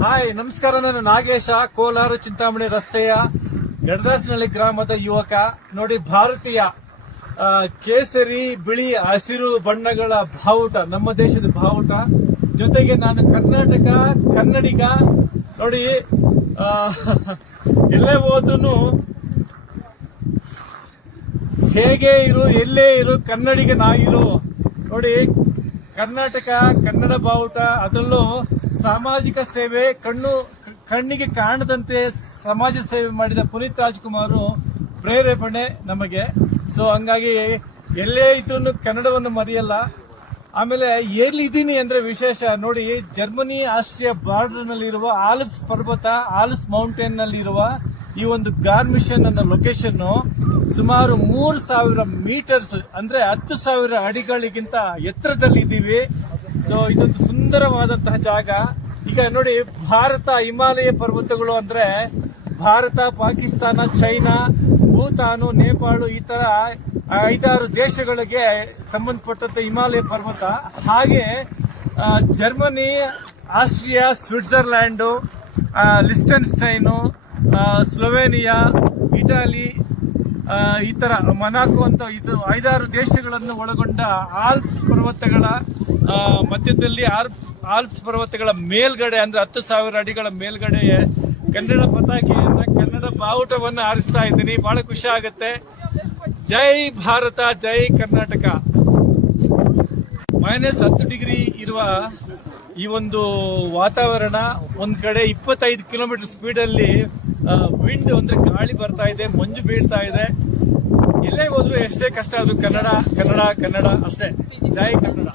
Hi, ನಮಸ್ಕಾರ. ನಾನು ನಾಗೇಶ, ಕೋಲಾರ ಚಿಂತಾಮಣಿ ರಸ್ತೆಯ ಗಡದಾಸನಹಳ್ಳಿ ಗ್ರಾಮದ ಯುವಕ. ನೋಡಿ, ಭಾರತೀಯ ಕೇಸರಿ, ಬಿಳಿ, ಹಸಿರು ಬಣ್ಣಗಳ ಬಾವುಟ, ನಮ್ಮ ದೇಶದ ಬಾವುಟ. ಜೊತೆಗೆ ನಾನು ಕರ್ನಾಟಕ, ಕನ್ನಡಿಗ. ನೋಡಿ ಎಲ್ಲೇ ಹೋದ್ರು ಹೇಗೆ ಇರು, ಎಲ್ಲೇ ಇರು, ಕನ್ನಡಿಗನಾಗಿರು. ನೋಡಿ ಕರ್ನಾಟಕ, ಕನ್ನಡ ಬಾವುಟ, ಅದರಲ್ಲೂ ಸಾಮಾಜಿಕ ಸೇವೆ, ಕಣ್ಣು, ಕಣ್ಣಿಗೆ ಕಾಣದಂತೆ ಸಮಾಜ ಸೇವೆ ಮಾಡಿದ ಪುನೀತ್ ರಾಜ್ಕುಮಾರ್ ಪ್ರೇರೇಪಣೆ ನಮಗೆ. ಸೊ ಹಂಗಾಗಿ ಎಲ್ಲೇ ಇದ್ರೂ ಕನ್ನಡವನ್ನು ಮರೆಯಲ್ಲ. ಆಮೇಲೆ ಎಲ್ಲಿದ್ದೀನಿ ಅಂದ್ರೆ ವಿಶೇಷ, ನೋಡಿ, ಜರ್ಮನಿ, ಆಸ್ಟ್ರಿಯಾ ಬಾರ್ಡರ್ ನಲ್ಲಿರುವ ಆಲ್ಪ್ಸ್ ಪರ್ವತ, ಆಲ್ಪ್ಸ್ ಮೌಂಟೇನ್ ನಲ್ಲಿರುವ ಈ ಒಂದು ಗಾರ್ಮಿಷನ್ ಅನ್ನೋ ಲೊಕೇಶನ್ ಸುಮಾರು ಮೂರ್ ಸಾವಿರ ಮೀಟರ್ಸ್ ಅಂದ್ರೆ ಹತ್ತು ಸಾವಿರ ಅಡಿಗಳಿಗಿಂತ ಎತ್ತರದಲ್ಲಿ ಇದ್ದೀವಿ. ಸೊ ಇದೊಂದು ಸುಂದರವಾದಂತಹ ಜಾಗ. ಈಗ ನೋಡಿ, ಭಾರತ ಹಿಮಾಲಯ ಪರ್ವತಗಳು ಅಂದ್ರೆ ಭಾರತ, ಪಾಕಿಸ್ತಾನ, ಚೈನಾ, ಭೂತಾನು, ನೇಪಾಳ ಈ ತರ ಐದಾರು ದೇಶಗಳಿಗೆ ಸಂಬಂಧಪಟ್ಟಂತ ಹಿಮಾಲಯ ಪರ್ವತ. ಹಾಗೆ ಜರ್ಮನಿ, ಆಸ್ಟ್ರಿಯಾ, ಸ್ವಿಟ್ಜರ್ಲ್ಯಾಂಡು ಲಿಸ್ಟನ್ ಲಿಸ್ಟನ್ಸ್ಟೈನು ಸ್ಲೋವೇನಿಯಾ, ಇಟಲಿ ಈ ಥರ ಮನಾಕೋ ಅಂತ ಇದು ಐದಾರು ದೇಶಗಳನ್ನು ಒಳಗೊಂಡ ಆಲ್ಪ್ಸ್ ಪರ್ವತಗಳ ಮಧ್ಯದಲ್ಲಿ ಆಲ್ಪ್ ಆಲ್ಪ್ಸ್ ಪರ್ವತಗಳ ಮೇಲ್ಗಡೆ ಅಂದ್ರೆ ಹತ್ತು ಸಾವಿರ ಅಡಿಗಳ ಮೇಲ್ಗಡೆ ಕನ್ನಡ ಪತಾಕೆಯನ್ನು ಕನ್ನಡ ಬಾವುಟವನ್ನು ಆರಿಸ್ತಾ ಇದ್ದೀನಿ. ಬಹಳ ಖುಷಿ ಆಗುತ್ತೆ. ಜೈ ಭಾರತ, ಜೈ ಕರ್ನಾಟಕ. ಮೈನಸ್ ಹತ್ತು ಡಿಗ್ರಿ ಇರುವ ಈ ಒಂದು ವಾತಾವರಣ ಒಂದು ಕಡೆ ಇಪ್ಪತ್ತೈದು ಕಿಲೋಮೀಟರ್ ಸ್ಪೀಡ್ ಅಲ್ಲಿ ವಿಂಡ್ ಅಂದ್ರೆ ಗಾಳಿ ಬರ್ತಾ ಇದೆ, ಮಂಜು ಬೀಳ್ತಾ ಇದೆ. ಎಲ್ಲೇ ಹೋದ್ರು ಎಷ್ಟೇ ಕಷ್ಟ ಆದ್ರೂ ಕನ್ನಡ ಕನ್ನಡ ಕನ್ನಡ ಅಷ್ಟೇ. ಜೈ ಕನ್ನಡ.